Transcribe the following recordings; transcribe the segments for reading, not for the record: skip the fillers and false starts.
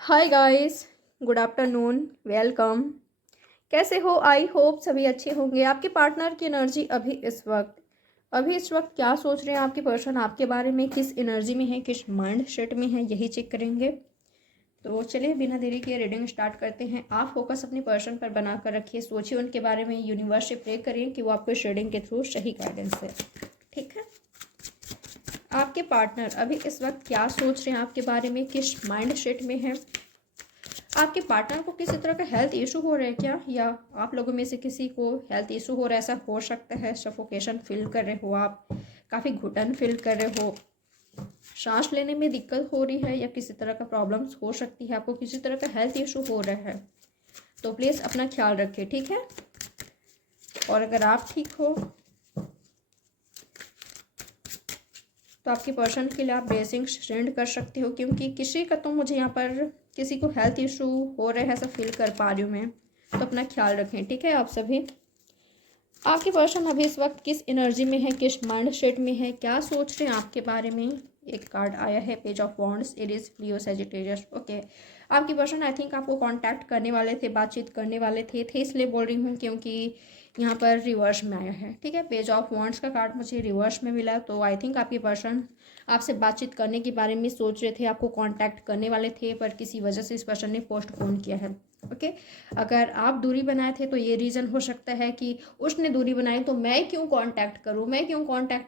Hi guys, good afternoon, welcome. कैसे हो? I hope सभी अच्छे होंगे। आपके पार्टनर की एनर्जी अभी इस वक्त क्या सोच रहे हैं आपके पर्सन आपके बारे में, किस एनर्जी में है, किस माइंड सेट में है, यही चेक करेंगे। तो चलिए बिना देरी के रीडिंग स्टार्ट करते हैं। आप फोकस अपने पर्सन पर बना कर रखिए, सोचिए उनके बारे में, यूनिवर्स से प्रे करिए कि वो आपको इस रीडिंग के थ्रू सही गाइडेंस दे। ठीक है। आपके पार्टनर अभी इस वक्त क्या सोच रहे हैं आपके बारे में, किस माइंड सेट में है। आपके पार्टनर को किसी तरह का हेल्थ इशू हो रहा है क्या, या आप लोगों में से किसी को हेल्थ इशू हो रहा है, ऐसा हो सकता है। सफोकेशन फील कर रहे हो आप, काफ़ी घुटन फील कर रहे हो, सांस लेने में दिक्कत हो रही है, या किसी तरह का प्रॉब्लम्स हो सकती है, आपको किसी तरह का हेल्थ इशू हो रहा है। तो प्लीज़ अपना ख्याल रखिए, ठीक है। और अगर आप ठीक हो तो आपके पर्सन के लिए आप ब्लेसिंग्स सेंड कर सकते हो, क्योंकि किसी का तो मुझे यहाँ पर किसी को हेल्थ इशू हो रहा है ऐसा फील कर पा रही हूँ मैं। तो अपना ख्याल रखें, ठीक है। आप सभी, आपके पर्सन अभी इस वक्त किस एनर्जी में है, किस माइंड सेट में है, क्या सोच रहे हैं आपके बारे में। एक कार्ड आया है, page of wands, Aries, Leo, Sagittarius. Okay, आपके पर्सन आई थिंक आपको कांटेक्ट करने वाले थे, बातचीत करने वाले थे इसलिए बोल रही हूँ क्योंकि यहाँ पर रिवर्स में आया है। ठीक है, पेज ऑफ वॉन्ड्स का कार्ड मुझे रिवर्स में मिला, तो आई थिंक आपके पर्सन आपसे बातचीत करने के बारे में सोच रहे थे, आपको कांटेक्ट करने वाले थे, पर किसी वजह से इस पर्सन ने पोस्टपोन किया है। ओके, अगर आप दूरी बनाए थे तो ये रीज़न हो सकता है कि उसने दूरी बनाई तो मैं क्यों कांटेक्ट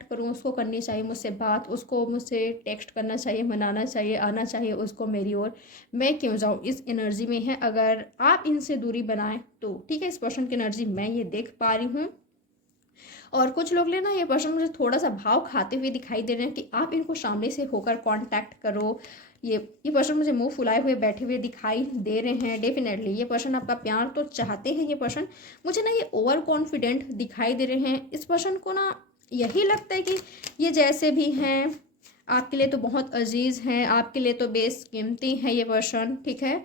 करूं, उसको करनी चाहिए मुझसे बात, उसको मुझसे टेक्स्ट करना चाहिए, मनाना चाहिए, आना चाहिए उसको मेरी ओर, मैं क्यों जाऊं, इस एनर्जी में है। अगर आप इनसे दूरी बनाएं तो ठीक है, इस पर्सन की एनर्जी मैं ये देख पा रही हूँ। और कुछ लोग लेना, ये पर्सन मुझे थोड़ा सा भाव खाते हुए दिखाई दे रहे हैं कि आप इनको सामने से होकर कांटेक्ट करो। ये पर्सन मुझे मुंह फुलाए हुए बैठे हुए दिखाई दे रहे हैं। डेफिनेटली ये पर्सन आपका प्यार तो चाहते हैं। ये पर्सन मुझे ना ये ओवर कॉन्फिडेंट दिखाई दे रहे हैं। इस पर्सन को ना यही लगता है कि ये जैसे भी हैं आपके लिए तो बहुत अजीज़ हैं, आपके लिए तो बेशकीमती है ये पर्सन। ठीक है,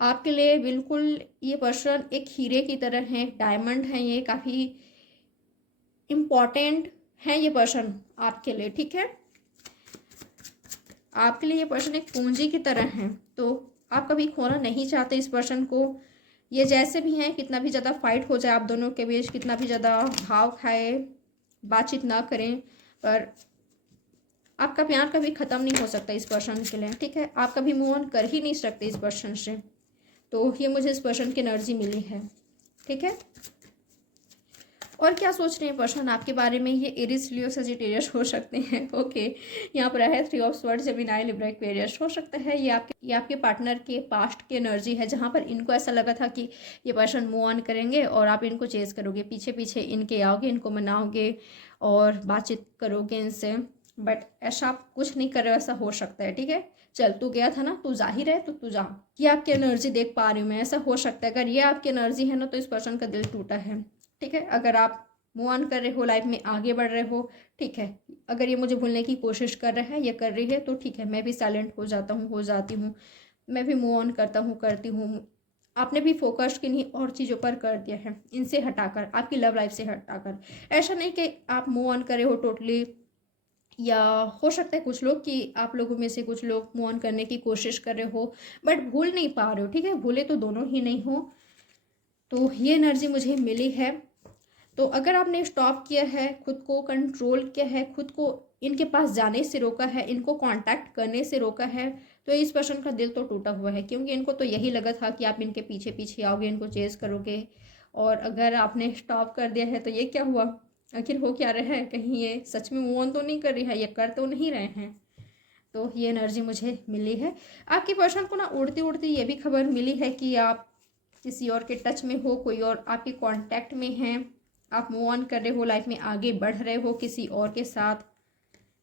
आपके लिए बिल्कुल ये पर्सन एक हीरे की तरह है, एक डायमंड है, ये काफ़ी इम्पॉर्टेंट है ये पर्सन आपके लिए। ठीक है, आपके लिए ये पर्सन एक पूंजी की तरह है, तो आप कभी खोना नहीं चाहते इस पर्सन को। ये जैसे भी हैं, कितना भी ज़्यादा फाइट हो जाए आप दोनों के बीच, कितना भी ज़्यादा भाव खाए, बातचीत ना करें, पर आपका प्यार कभी ख़त्म नहीं हो सकता इस पर्सन के लिए। ठीक है, आप कभी मूव ऑन कर ही नहीं सकते इस पर्सन से। तो ये मुझे इस पर्सन की एनर्जी मिली है। ठीक है, और क्या सोच रहे हैं पर्सन आपके बारे में। ये एरिस, लियो, सजिटेरियस हो सकते हैं। ओके, यहाँ पर है 3 of swords, Gemini, Libra, Aquarius हो सकता है। ये आपके पार्टनर के पास्ट की एनर्जी है, जहाँ पर इनको ऐसा लगा था कि ये पर्सन मूव ऑन करेंगे और आप इनको चेज करोगे, पीछे पीछे इनके आओगे, इनको मनाओगे और बातचीत करोगे इनसे, बट ऐसा आप कुछ नहीं कर रहे हो, ऐसा हो सकता है। ठीक है, चल तू गया था ना, तू जाहिर है तो तू जा। ये आपकी एनर्जी देख पा रही हूँ मैं, ऐसा हो सकता है। अगर ये आपकी एनर्जी है ना, तो इस पर्सन का दिल टूटा है। ठीक है, अगर आप मूव ऑन कर रहे हो, लाइफ में आगे बढ़ रहे हो, ठीक है। अगर ये मुझे भूलने की कोशिश कर रहा है या कर रही है तो ठीक है, मैं भी साइलेंट हो जाता हूँ, हो जाती हूँ, मैं भी मूव ऑन करता हूँ, करती हूँ। आपने भी फोकस किन्हीं और चीज़ों पर कर दिया है, इनसे हटाकर, आपकी लव लाइफ से हटाकर। ऐसा नहीं कि आप मूव ऑन करे हो टोटली, या हो सकता है कुछ लोग कि आप लोगों में से कुछ लोग मूव ऑन करने की कोशिश कर रहे हो बट भूल नहीं पा रहे हो। ठीक है, भूले तो दोनों ही नहीं हो। तो ये एनर्जी मुझे मिली है। तो अगर आपने स्टॉप किया है, खुद को कंट्रोल किया है, खुद को इनके पास जाने से रोका है, इनको कांटेक्ट करने से रोका है, तो इस पर्सन का दिल तो टूटा हुआ है, क्योंकि इनको तो यही लगा था कि आप इनके पीछे पीछे आओगे, इनको चेज करोगे। और अगर आपने स्टॉप कर दिया है तो ये क्या हुआ, आखिर हो क्या रहा है, कहीं ये सच में मूव ऑन तो नहीं कर रही है, ये कर तो नहीं रहे हैं। तो ये एनर्जी मुझे मिली है। आपकी पर्सन को ना उड़ती उड़ती ये भी खबर मिली है कि आप किसी और के टच में हो, कोई और आपके कांटेक्ट में है, आप मूव ऑन कर रहे हो, लाइफ में आगे बढ़ रहे हो, किसी और के साथ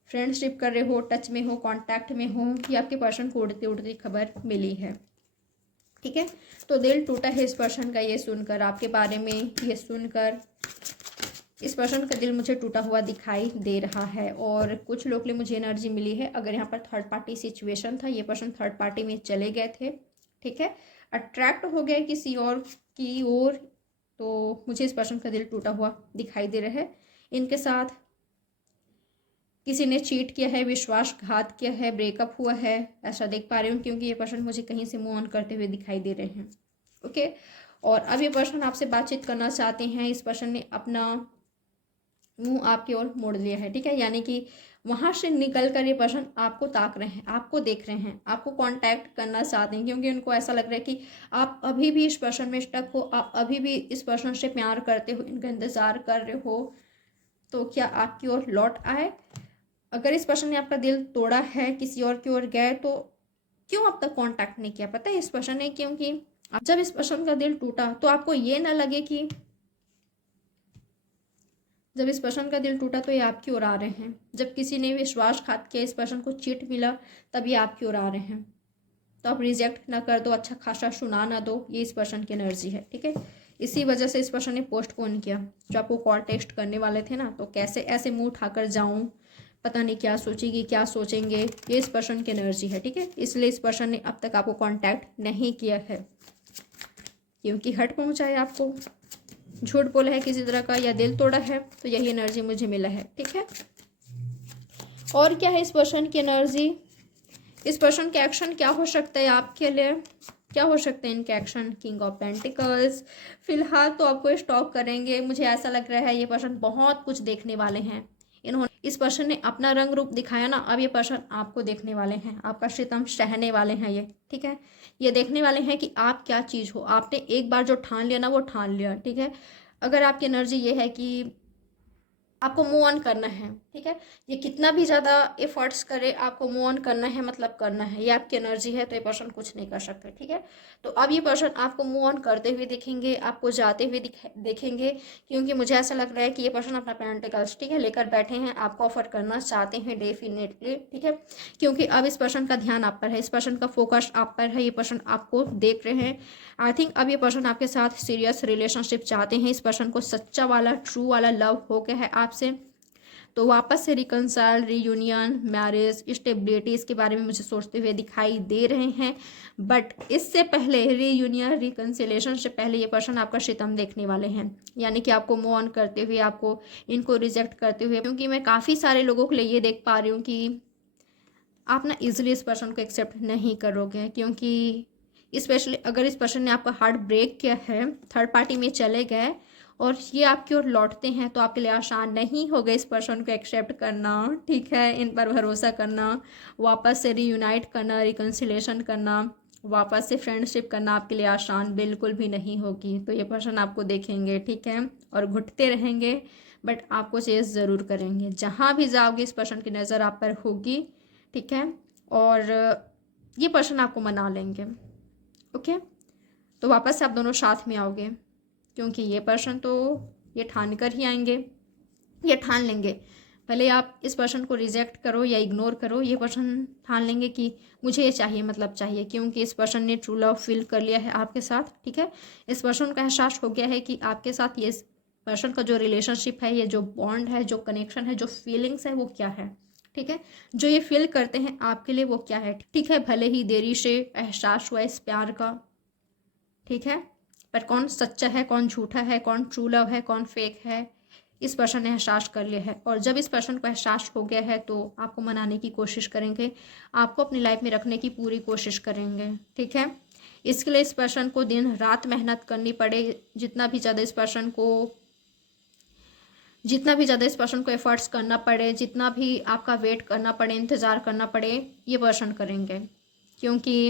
फ्रेंडशिप कर रहे हो, टच में हो, कांटेक्ट में हो, ये आपके पर्सन को उड़ती उड़ती खबर मिली है। ठीक है, तो दिल टूटा है इस पर्सन का ये सुनकर, आपके बारे में ये सुनकर इस पर्सन का दिल मुझे टूटा हुआ दिखाई दे रहा है। और कुछ लोग लिए मुझे एनर्जी मिली है, अगर यहाँ पर थर्ड पार्टी सिचुएशन था, ये पर्सन थर्ड पार्टी में चले गए थे। ठीक है, अट्रैक्ट हो गए किसी और की ओर, तो मुझे इस पर्सन का दिल टूटा हुआ दिखाई दे रहा है। इनके साथ किसी ने चीट किया है, विश्वासघात किया है, ब्रेकअप हुआ है, ऐसा देख पा रही हूँ, क्योंकि ये पर्सन मुझे कहीं से मूव ऑन करते हुए दिखाई दे रहे हैं। ओके, और अब ये पर्सन आपसे बातचीत करना चाहते हैं। इस पर्सन ने अपना मुंह आपकी ओर मोड़ लिया है, ठीक है, यानी कि वहां से निकल कर ये पर्सन आपको ताक रहे हैं, आपको देख रहे हैं, आपको कांटेक्ट करना चाहते हैं, क्योंकि उनको ऐसा लग रहा है कि आप अभी भी इस पर्सन में स्टक हो, आप अभी भी इस पर्सन से प्यार करते हो, इनका इंतजार कर रहे हो, तो क्या आपकी ओर लौट आए। अगर इस पर्सन ने आपका दिल तोड़ा है, किसी और की ओर गए, तो क्यों अब तक कांटेक्ट नहीं किया, पता है इस पर्सन ने, क्योंकि जब इस पर्सन का दिल टूटा तो आपको ये ना लगे कि जब इस पर्सन का दिल टूटा तो ये आपकी ओर आ रहे हैं, जब किसी ने विश्वासघात किया, इस पर्सन को चीट मिला, तब ये आपकी ओर आ रहे हैं। तो आप रिजेक्ट ना कर दो, अच्छा खासा सुना ना दो, ये इस पर्सन की एनर्जी है, ठीक है। इसी वजह से इस पर्सन ने पोस्टपोन किया। जो आपको कॉल टेक्स्ट करने वाले थे ना, तो कैसे ऐसे मुंह उठाकर जाऊं, पता नहीं क्या सोचेगी क्या सोचेंगे, ये इस पर्सन की एनर्जी है, ठीक है। इसलिए इस पर्सन ने अब तक आपको कांटेक्ट नहीं किया है, क्योंकि हट पहुंचा है, आपको झूठ बोला है किसी तरह का, या दिल तोड़ा है, तो यही एनर्जी मुझे मिला है, ठीक है। और क्या है इस पर्सन की एनर्जी, इस पर्सन के एक्शन क्या हो सकता है आपके लिए, क्या हो सकते हैं इनके एक्शन। किंग ऑफ पेंटिकल्स, फिलहाल तो आपको स्टॉप करेंगे, मुझे ऐसा लग रहा है ये पर्सन बहुत कुछ देखने वाले हैं। इन्होंने, इस पर्सन ने अपना रंग रूप दिखाया ना, अब ये पर्सन आपको देखने वाले हैं, आपका सितम सहने वाले हैं ये, ठीक है। ये देखने वाले हैं कि आप क्या चीज़ हो, आपने एक बार जो ठान लिया ना वो ठान लिया, ठीक है। अगर आपकी एनर्जी ये है कि आपको मूव ऑन करना है, ठीक है, ये कितना भी ज़्यादा एफर्ट्स करे, आपको मूव ऑन करना है, मतलब करना है, ये आपकी एनर्जी है, तो ये पर्सन कुछ नहीं कर सकते, ठीक है। तो अब ये पर्सन आपको मूव ऑन करते हुए दिखेंगे, आपको जाते हुए देखेंगे, क्योंकि मुझे ऐसा लग रहा है कि ये पर्सन अपना पेंटिकल्स, ठीक है, लेकर बैठे हैं, आपको ऑफर करना चाहते हैं डेफिनेटली, ठीक है। क्योंकि अब इस पर्सन का ध्यान आप पर है, इस पर्सन का फोकस आप पर है, ये पर्सन आपको देख रहे हैं। आई थिंक अब ये पर्सन आपके साथ सीरियस रिलेशनशिप चाहते हैं, इस पर्सन को सच्चा वाला ट्रू वाला लव हो गया है आपसे, तो वापस से रिकनसाइल, रीयूनियन, मैरिज, स्टेबिलिटी, इसके बारे में मुझे सोचते हुए दिखाई दे रहे हैं। बट इससे पहले, रीयूनियन रिकनसिलेशन से पहले, ये पर्सन आपका सितम देखने वाले हैं, यानी कि आपको मूव ऑन करते हुए, आपको इनको रिजेक्ट करते हुए, क्योंकि मैं काफ़ी सारे लोगों के लिए ये देख पा रही हूँ कि आप ना इजीली इस पर्सन को एक्सेप्ट नहीं करोगे, क्योंकि स्पेशली अगर इस पर्सन ने आपका हार्ट ब्रेक किया है, थर्ड पार्टी में चले गए और ये आपकी ओर लौटते हैं, तो आपके लिए आसान नहीं होगा इस पर्सन को एक्सेप्ट करना, ठीक है, इन पर भरोसा करना, वापस से रीयूनाइट करना, रिकन्सिलेशन करना, वापस से फ्रेंडशिप करना आपके लिए आसान बिल्कुल भी नहीं होगी। तो ये पर्सन आपको देखेंगे, ठीक है, और घुटते रहेंगे, बट आपको चेस ज़रूर करेंगे, जहाँ भी जाओगे इस पर्सन की नज़र आप पर होगी, ठीक है, और ये पर्सन आपको मना लेंगे, ओके। तो वापस से आप दोनों साथ में आओगे, क्योंकि ये पर्सन तो ये ठान कर ही आएंगे, ये ठान लेंगे, भले आप इस पर्सन को रिजेक्ट करो या इग्नोर करो, ये पर्सन ठान लेंगे कि मुझे ये चाहिए, मतलब चाहिए, क्योंकि इस पर्सन ने ट्रू लव फील कर लिया है आपके साथ, ठीक है। इस पर्सन का एहसास हो गया है कि आपके साथ ये पर्सन का जो रिलेशनशिप है, ये जो बॉन्ड है, जो कनेक्शन है, जो फीलिंग्स है, वो क्या है, ठीक है, जो ये फील करते हैं आपके लिए वो क्या है, ठीक है। भले ही देरी से एहसास हुआ इस प्यार का, ठीक है, पर कौन सच्चा है, कौन झूठा है, कौन ट्रू लव है, कौन फेक है, इस पर्सन ने एहसास कर लिया है। और जब इस पर्सन को एहसास हो गया है, तो आपको मनाने की कोशिश करेंगे, आपको अपनी लाइफ में रखने की पूरी कोशिश करेंगे, ठीक है। इसके लिए इस पर्सन को दिन रात मेहनत करनी पड़े, जितना भी ज़्यादा इस पर्सन को एफर्ट्स करना पड़े, जितना भी आपका वेट करना पड़े, इंतज़ार करना पड़े, ये पर्सन करेंगे, क्योंकि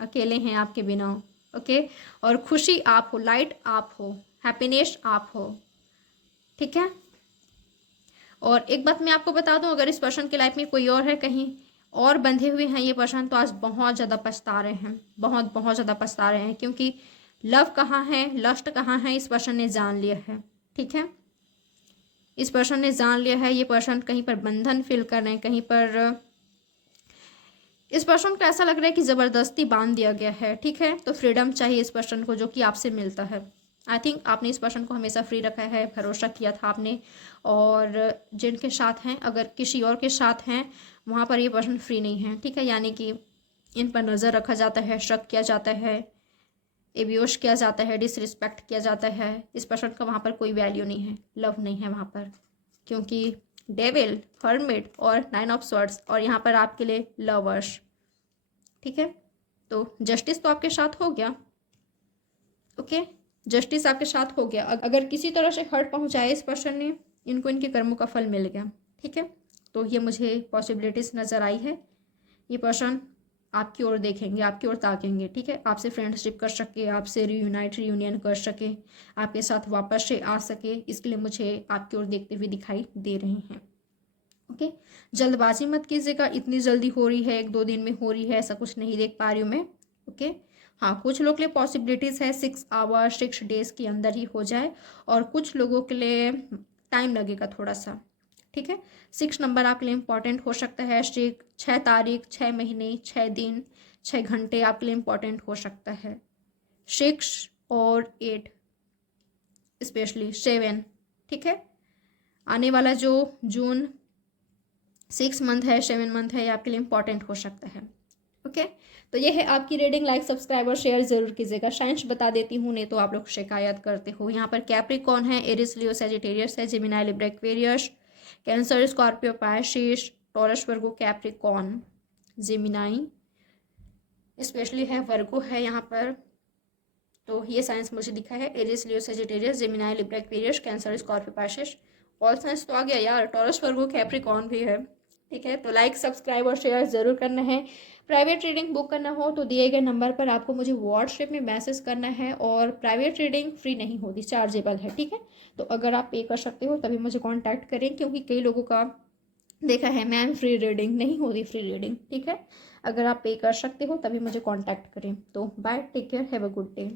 अकेले हैं आपके बिना, ओके। और खुशी आप हो, लाइट आप हो, हैप्पीनेस आप हो, ठीक है। और एक बात मैं आपको बता दूं, अगर इस पर्सन की लाइफ में कोई और है, कहीं और बंधे हुए हैं ये पर्सन, तो आज बहुत ज़्यादा पछता रहे हैं, बहुत बहुत ज़्यादा पछता रहे हैं, क्योंकि लव कहाँ है, लस्ट कहाँ है, इस पर्सन ने जान लिया है, ठीक है। इस पर्सन ने जान लिया है, ये पर्सन कहीं पर बंधन फील कर रहे हैं, कहीं पर इस पर्सन को ऐसा लग रहा है कि ज़बरदस्ती बांध दिया गया है, ठीक है। तो फ्रीडम चाहिए इस पर्सन को, जो कि आपसे मिलता है। आई थिंक आपने इस पर्सन को हमेशा फ्री रखा है, भरोसा किया था आपने, और जिनके साथ हैं, अगर किसी और के साथ हैं, वहाँ पर ये पर्सन फ्री नहीं है, ठीक है, यानी कि इन पर नज़र रखा जाता है, शक किया जाता है, एब्यूज किया जाता है, डिसरिस्पेक्ट किया जाता है। इस पर्सन का वहाँ पर कोई वैल्यू नहीं है, लव नहीं है वहाँ पर, क्योंकि डेविल, हर्मिट और 9 ऑफ स्वॉर्ड्स, और यहाँ पर आपके लिए लवर्स। ठीक है, तो जस्टिस तो आपके साथ हो गया। ओके, जस्टिस आपके साथ हो गया। अगर किसी तरह से हर्ट पहुंचाए इस पर्सन ने, इनको इनके कर्मों का फल मिल गया। ठीक है, तो ये मुझे पॉसिबिलिटीज नज़र आई है। ये पर्सन आपकी ओर देखेंगे, आपकी ओर ताकेंगे। ठीक है, आपसे फ्रेंडशिप कर सके, आपसे रियूनियन कर सके, आपके साथ वापस से आ सके, इसके लिए मुझे आपकी ओर देखते हुए दिखाई दे रहे हैं। ओके, जल्दबाजी मत कीजिएगा, इतनी जल्दी हो रही है, 1-2 दिन में हो रही है, ऐसा कुछ नहीं देख पा रही हूँ मैं। ओके, हाँ, कुछ लोग के लिए पॉसिबिलिटीज़ है 6 आवर 6 डेज के अंदर ही हो जाए, और कुछ लोगों के लिए टाइम लगेगा थोड़ा सा। ठीक है, 6 नंबर आपके लिए इंपॉर्टेंट हो सकता है। 6 तारीख, 6 महीने, 6 दिन, 6 घंटे आपके लिए इंपॉर्टेंट हो सकता है। 6 और 8 स्पेशली 7। ठीक है, आने वाला जो जून 6 मंथ है, 7 मंथ है, ये आपके लिए इंपॉर्टेंट हो सकता है। ओके, तो ये है आपकी रीडिंग। लाइक, सब्सक्राइब और शेयर जरूर कीजिएगा। साइंस बता देती हूँ, नहीं तो आप लोग शिकायत करते हो। यहाँ पर कैप्रिकॉर्न है, एरिस, लियो, सैजिटेरियस है, Gemini, Libra, Aquarius, Cancer, Scorpio, Pisces, Taurus, Virgo, Capricorn, Gemini, specially है वर्गो है यहाँ पर। तो ये साइंस मुझे दिखा है, Aries, Leo, Sagittarius, Gemini, Libra, Aquarius, Cancer, Scorpio, Pisces. All science तो आ गया यार, टॉरस, वर्गो, कैप्रिकॉर्न भी है। ठीक है, तो लाइक, सब्सक्राइब और शेयर ज़रूर करना है। प्राइवेट रीडिंग बुक करना हो तो दिए गए नंबर पर आपको मुझे व्हाट्सएप में मैसेज करना है, और प्राइवेट रीडिंग फ्री नहीं होती, चार्जेबल है। ठीक है, तो अगर आप पे कर सकते हो तभी मुझे कांटेक्ट करें, क्योंकि कई लोगों का देखा है मैम फ्री रीडिंग नहीं होती, फ्री रीडिंग। ठीक है, अगर आप पे कर सकते हो तभी मुझे कांटेक्ट करें। तो bye, take care, have a good day.